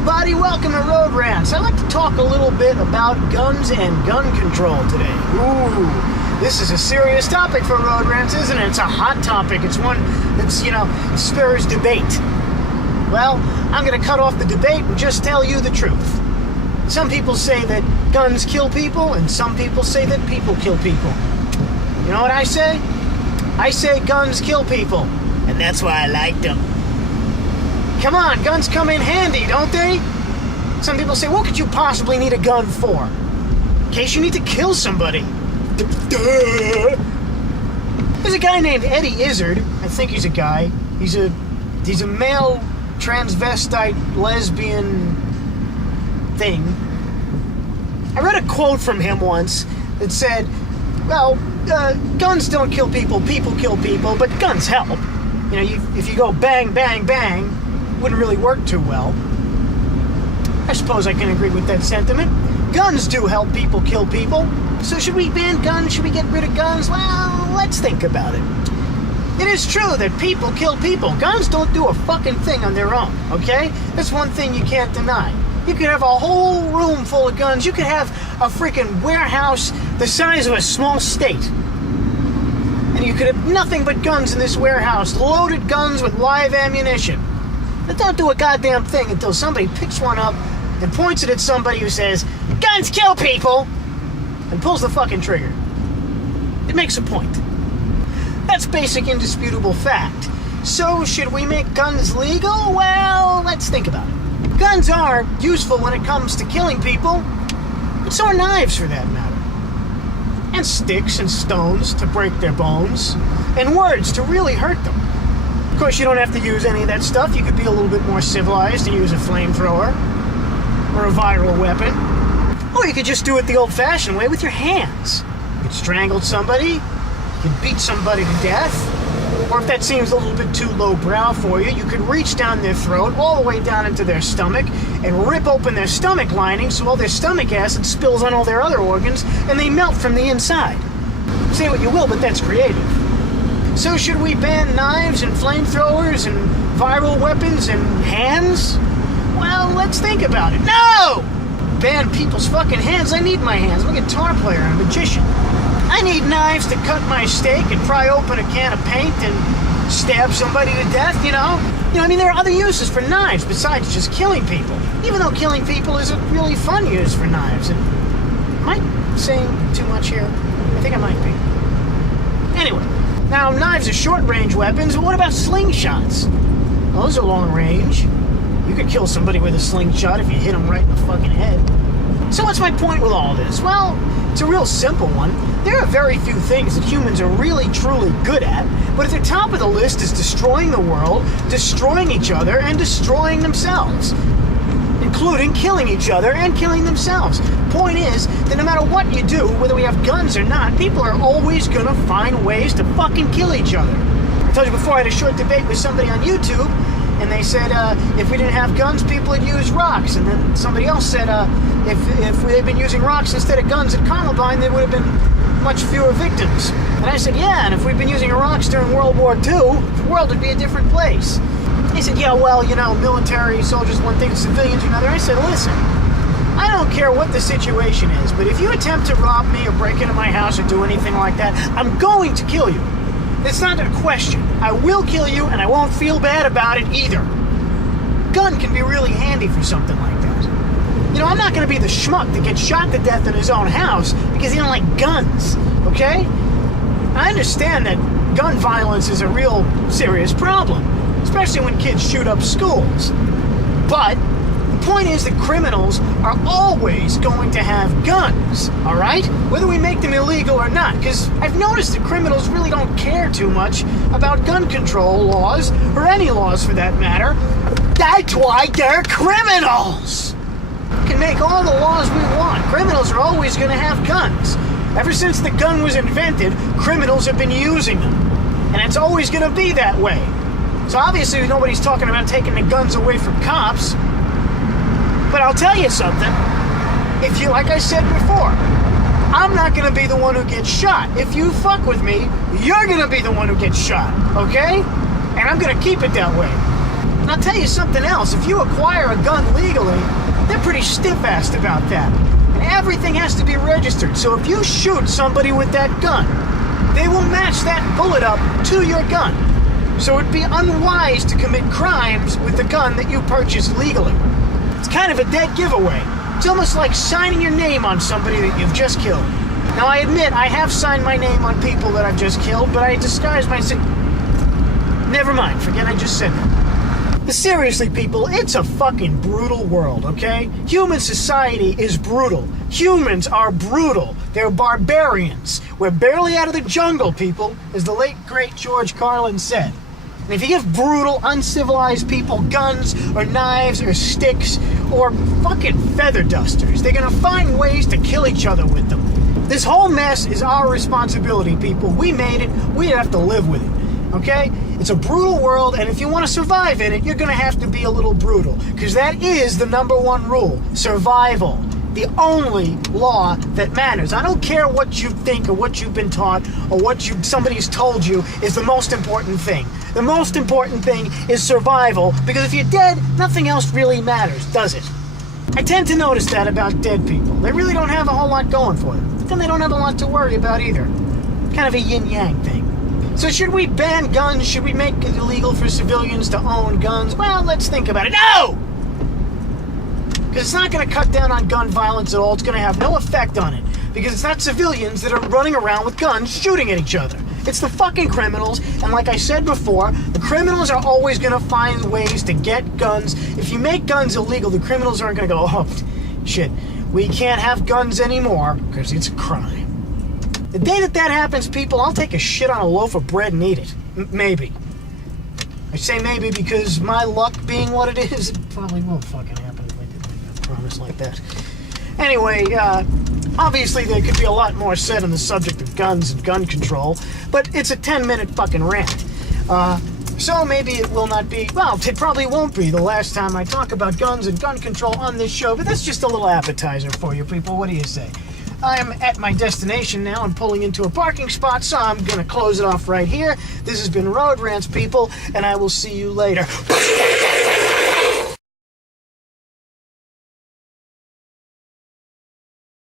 everybody, welcome to Road Rants. I'd like to talk a little bit about guns and gun control today. Ooh, this is a serious topic for Road Rants, isn't it? It's a hot topic. It's one that's, spurs debate. Well, I'm going to cut off the debate and just tell you the truth. Some people say that guns kill people, and some people say that people kill people. You know what I say? I say guns kill people, and that's why I like them. Come on, guns come in handy, don't they? Some people say, what could you possibly need a gun for? In case you need to kill somebody. There's a guy named Eddie Izzard. I think he's a guy. He's a male transvestite lesbian thing. I read a quote from him once that said, well, guns don't kill people, people kill people, but guns help. If you go bang, bang, bang, wouldn't really work too well. I suppose I can agree with that sentiment. Guns do help people kill people. So should we ban guns? Should we get rid of guns? Well, let's think about it. It is true that people kill people. Guns don't do a fucking thing on their own, okay? That's one thing you can't deny. You could have a whole room full of guns. You could have a freaking warehouse the size of a small state. And you could have nothing but guns in this warehouse, loaded guns with live ammunition. But don't do a goddamn thing until somebody picks one up and points it at somebody who says, guns kill people, and pulls the fucking trigger. It makes a point. That's basic indisputable fact. So should we make guns legal? Well, let's think about it. Guns are useful when it comes to killing people, but so are knives for that matter. And sticks and stones to break their bones, and words to really hurt them. Of course, you don't have to use any of that stuff. You could be a little bit more civilized and use a flamethrower or a viral weapon. Or you could just do it the old-fashioned way with your hands. You could strangle somebody, you could beat somebody to death, or if that seems a little bit too lowbrow for you, you could reach down their throat all the way down into their stomach and rip open their stomach lining so all their stomach acid spills on all their other organs and they melt from the inside. Say what you will, but that's creative. So should we ban knives and flamethrowers and viral weapons and hands? Well, let's think about it. No! Ban people's fucking hands. I need my hands. I'm a guitar player and a magician. I need knives to cut my steak and pry open a can of paint and stab somebody to death, there are other uses for knives besides just killing people. Even though killing people is a really fun use for knives. And am I saying too much here? I think I might be. Anyway. Now, knives are short-range weapons, but what about slingshots? Well, those are long-range. You could kill somebody with a slingshot if you hit them right in the fucking head. So what's my point with all this? Well, it's a real simple one. There are very few things that humans are really, truly good at, but at the top of the list is destroying the world, destroying each other, and destroying themselves. Including killing each other and killing themselves. Point is that no matter what you do, whether we have guns or not, people are always gonna find ways to fucking kill each other. I told you before, I had a short debate with somebody on YouTube, and they said if we didn't have guns, people would use rocks. And then somebody else said if they'd been using rocks instead of guns at Columbine, there would have been much fewer victims. And I said, yeah, and if we'd been using rocks during World War II, the world would be a different place. He said, yeah, well, military soldiers one thing, civilians another. I said, listen, I don't care what the situation is, but if you attempt to rob me or break into my house or do anything like that, I'm going to kill you. It's not a question. I will kill you, and I won't feel bad about it either. Gun can be really handy for something like that. I'm not going to be the schmuck that gets shot to death in his own house because he don't like guns, okay? I understand that gun violence is a real serious problem. Especially when kids shoot up schools. But the point is that criminals are always going to have guns, all right? Whether we make them illegal or not, because I've noticed that criminals really don't care too much about gun control laws, or any laws for that matter. That's why they're criminals! We can make all the laws we want. Criminals are always going to have guns. Ever since the gun was invented, criminals have been using them. And it's always going to be that way. So obviously nobody's talking about taking the guns away from cops. But I'll tell you something. If you, like I said before, I'm not going to be the one who gets shot. If you fuck with me, you're going to be the one who gets shot, okay? And I'm going to keep it that way. And I'll tell you something else. If you acquire a gun legally, they're pretty stiff-assed about that. And everything has to be registered. So if you shoot somebody with that gun, they will match that bullet up to your gun. So it'd be unwise to commit crimes with the gun that you purchased legally. It's kind of a dead giveaway. It's almost like signing your name on somebody that you've just killed. Now, I admit, I have signed my name on people that I've just killed, but I disguise my Never mind, forget I just said that. But seriously, people, it's a fucking brutal world, okay? Human society is brutal. Humans are brutal. They're barbarians. We're barely out of the jungle, people, as the late, great George Carlin said. And if you give brutal, uncivilized people guns or knives or sticks or fucking feather dusters, they're gonna find ways to kill each other with them. This whole mess is our responsibility, people. We made it. We have to live with it, okay? It's a brutal world, and if you want to survive in it, you're gonna have to be a little brutal, because that is the #1 rule: survival. The only law that matters. I don't care what you think or what you've been taught or what somebody's told you is the most important thing. The most important thing is survival, because if you're dead, nothing else really matters, does it? I tend to notice that about dead people. They really don't have a whole lot going for them. But then they don't have a lot to worry about either. Kind of a yin-yang thing. So should we ban guns? Should we make it illegal for civilians to own guns? Well, let's think about it. No! Because it's not going to cut down on gun violence at all. It's going to have no effect on it. Because it's not civilians that are running around with guns shooting at each other. It's the fucking criminals. And like I said before, the criminals are always going to find ways to get guns. If you make guns illegal, the criminals aren't going to go, oh, shit, we can't have guns anymore because it's a crime. The day that happens, people, I'll take a shit on a loaf of bread and eat it. Maybe. I say maybe because my luck being what it is, it probably won't fucking happen if I did make a promise like that. Anyway, obviously there could be a lot more said on the subject of guns and gun control, but it's a 10-minute fucking rant. So maybe it will not be, well, it probably won't be the last time I talk about guns and gun control on this show, but that's just a little appetizer for you people. What do you say? I'm at my destination now and pulling into a parking spot, so I'm going to close it off right here. This has been Road Rants, people, and I will see you later.